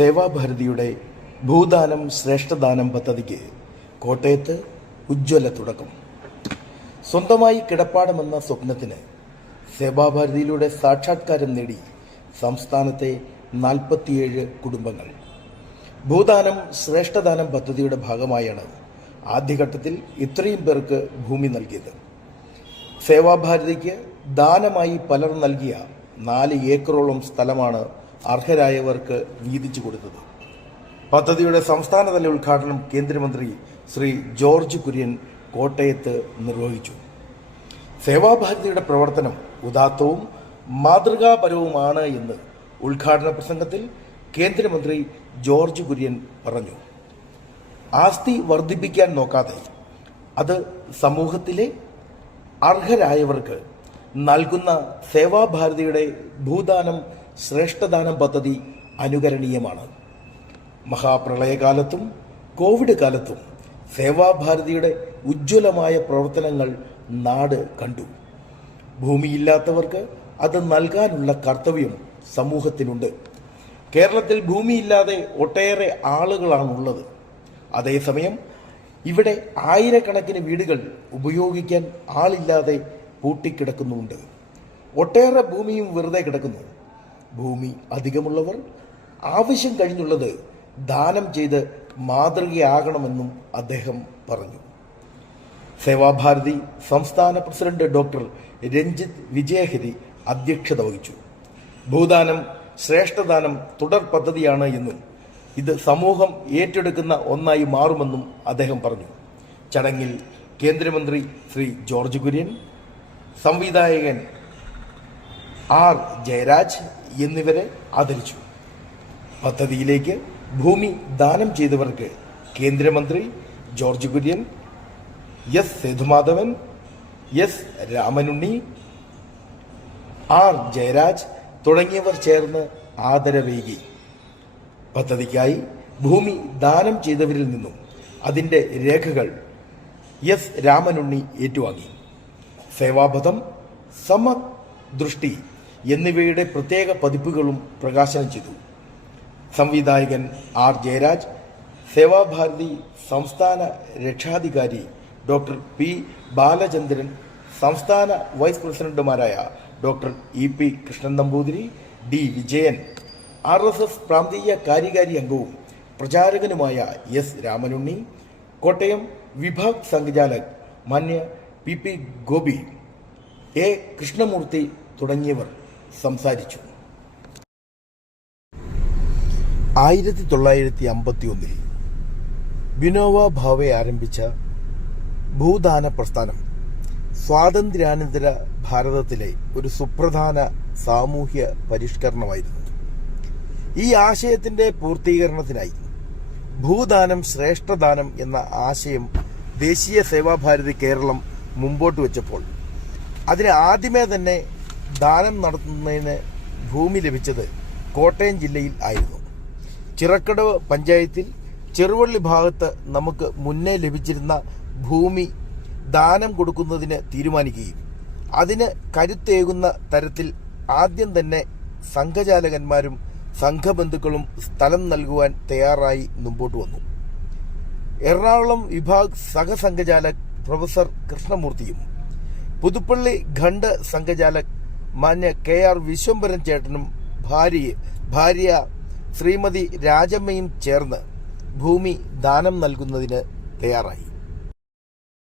സേവാഭാരതിയുടെ ഭൂദാനം ശ്രേഷ്ഠദാനം പദ്ധതിക്ക് കോട്ടയത്ത് ഉജ്ജ്വല തുടക്കം. സ്വന്തമായി കിടപ്പാടമെന്ന സ്വപ്നത്തിന് സേവാഭാരതിയിലൂടെ സാക്ഷാത്കാരം നേടി സംസ്ഥാനത്തെ 47 കുടുംബങ്ങൾ. ഭൂദാനം ശ്രേഷ്ഠദാനം പദ്ധതിയുടെ ഭാഗമായാണ് ആദ്യഘട്ടത്തിൽ ഇത്രയും പേർക്ക് ഭൂമി നൽകിയത്. സേവാഭാരതിക്ക് ദാനമായി പലർ നൽകിയ 4 ഏക്കറോളം സ്ഥലമാണ് അർഹരായവർക്ക് വീതിച്ചു കൊടുത്തത്. പദ്ധതിയുടെ സംസ്ഥാനതല ഉദ്ഘാടനം കേന്ദ്രമന്ത്രി ശ്രീ ജോർജ് കുര്യൻ കോട്ടയത്ത് നിർവഹിച്ചു. സേവാഭാരതിയുടെ പ്രവർത്തനം ഉദാത്തവും മാതൃകാപരവുമാണ് എന്ന് ഉദ്ഘാടന പ്രസംഗത്തിൽ കേന്ദ്രമന്ത്രി ജോർജ് കുര്യൻ പറഞ്ഞു. ആസ്തി വർദ്ധിപ്പിക്കാൻ നോക്കാതെ അത് സമൂഹത്തിലെ അർഹരായവർക്ക് നൽകുന്ന സേവാഭാരതിയുടെ ഭൂദാനം ശ്രേഷ്ഠദാനം പദ്ധതി അനുകരണീയമാണ്. മഹാപ്രളയകാലത്തും കോവിഡ് കാലത്തും സേവാഭാരതിയുടെ ഉജ്ജ്വലമായ പ്രവർത്തനങ്ങൾ നാട് കണ്ടു. ഭൂമിയില്ലാത്തവർക്ക് അത് നൽകാനുള്ള കർത്തവ്യം സമൂഹത്തിനുണ്ട്. കേരളത്തിൽ ഭൂമിയില്ലാതെ ഒട്ടേറെ ആളുകളാണുള്ളത്. അതേസമയം ഇവിടെ ആയിരക്കണക്കിന് വീടുകൾ ഉപയോഗിക്കാൻ ആളില്ലാതെ പൂട്ടിക്കിടക്കുന്നുമുണ്ട്. ഒട്ടേറെ ഭൂമിയും വെറുതെ കിടക്കുന്നു. ഭൂമി അധികമുള്ളവർ ആവശ്യം കഴിഞ്ഞുള്ളത് ദാനം ചെയ്ത് മാതൃകയാകണമെന്നും അദ്ദേഹം പറഞ്ഞു. സേവാഭാരതി സംസ്ഥാന പ്രസിഡന്റ് ഡോക്ടർ രഞ്ജിത്ത് വിജയഹരി അധ്യക്ഷത വഹിച്ചു. ഭൂദാനം ശ്രേഷ്ഠദാനം തുടർ പദ്ധതിയാണ് എന്നും ഇത് സമൂഹം ഏറ്റെടുക്കുന്ന ഒന്നായി മാറുമെന്നും അദ്ദേഹം പറഞ്ഞു. ചടങ്ങിൽ കേന്ദ്രമന്ത്രി ശ്രീ ജോർജ് കുര്യൻ, സംവിധായകൻ ആർ ജയരാജ് എന്നിവരെ ആദരിച്ചു. പദ്ധതിയിലേക്ക് ഭൂമി ദാനം ചെയ്തവർക്ക് കേന്ദ്രമന്ത്രി George Kurian, S Sethumadhavan, S Ramanunni, R Jayaraj തുടങ്ങിയവർ ചേർന്ന് ആദരവേകി. പദ്ധതിക്കായി ഭൂമി ദാനം ചെയ്തവരിൽ നിന്നും അതിൻ്റെ രേഖകൾ എസ് രാമനുണ്ണി ഏറ്റുവാങ്ങി. സേവാപഥം, സമദൃഷ്ടി എന്നിവയുടെ പ്രത്യേക പതിപ്പുകളും പ്രകാശനം ചെയ്തു. സംവിധായകൻ ആർ ജയരാജ്, സേവാഭാരതി സംസ്ഥാന രക്ഷാധികാരി ഡോക്ടർ പി ബാലചന്ദ്രൻ, സംസ്ഥാന വൈസ് പ്രസിഡന്റുമാരായ doctor E P. Krishnan Namboothiri, D Vijayan, RSS പ്രാന്തീയ കാര്യകാരി അംഗവും പ്രചാരകനുമായ എസ് രാമനുണ്ണി, കോട്ടയം വിഭാഗ് സംഘചാലക് മാന്യ പി ഗോപി, എ കൃഷ്ണമൂർത്തി തുടങ്ങിയവർ സംസാരിച്ചു. 1951 വിനോബ ഭാവെ ആരംഭിച്ച ഭൂദാന പ്രസ്ഥാനം സ്വാതന്ത്ര്യാനന്തര ഭാരതത്തിലെ ഒരു സുപ്രധാന സാമൂഹ്യ പരിഷ്കരണമായിരുന്നു. ഈ ആശയത്തിന്റെ പൂർത്തീകരണത്തിനായി ഭൂദാനം ശ്രേഷ്ഠദാനം എന്ന ആശയം ദേശീയ സേവാഭാരതി കേരളം മുമ്പോട്ട് വെച്ചപ്പോൾ അതിന് ആദ്യമേ തന്നെ ദാനം നടത്തുന്നതിന് ഭൂമി ലഭിച്ചത് കോട്ടയം ജില്ലയിൽ ആയിരുന്നു. ചിറക്കടവ് പഞ്ചായത്തിൽ ചെറുവള്ളി ഭാഗത്ത് നമുക്ക് മുന്നേ ലഭിച്ചിരുന്ന ഭൂമി ദാനം കൊടുക്കുന്നതിന് തീരുമാനിക്കുകയും അതിന് കരുത്തേകുന്ന തരത്തിൽ ആദ്യം തന്നെ സംഘചാലകന്മാരും സംഘബന്ധുക്കളും സ്ഥലം നൽകുവാൻ തയ്യാറായി മുമ്പോട്ട് വന്നു. എറണാകുളം വിഭാഗ് സഹസംഘചാലക് പ്രൊഫസർ കൃഷ്ണമൂർത്തിയും പുതുപ്പള്ളി ഖണ്ഡ് സംഘചാലക് മാന്യ KR വിശ്വംഭരൻ ചേട്ടനും ഭാര്യ ശ്രീമതി രാജമ്മയും ചേർന്ന് ഭൂമി ദാനം നൽകുന്നതിന് തയ്യാറായി.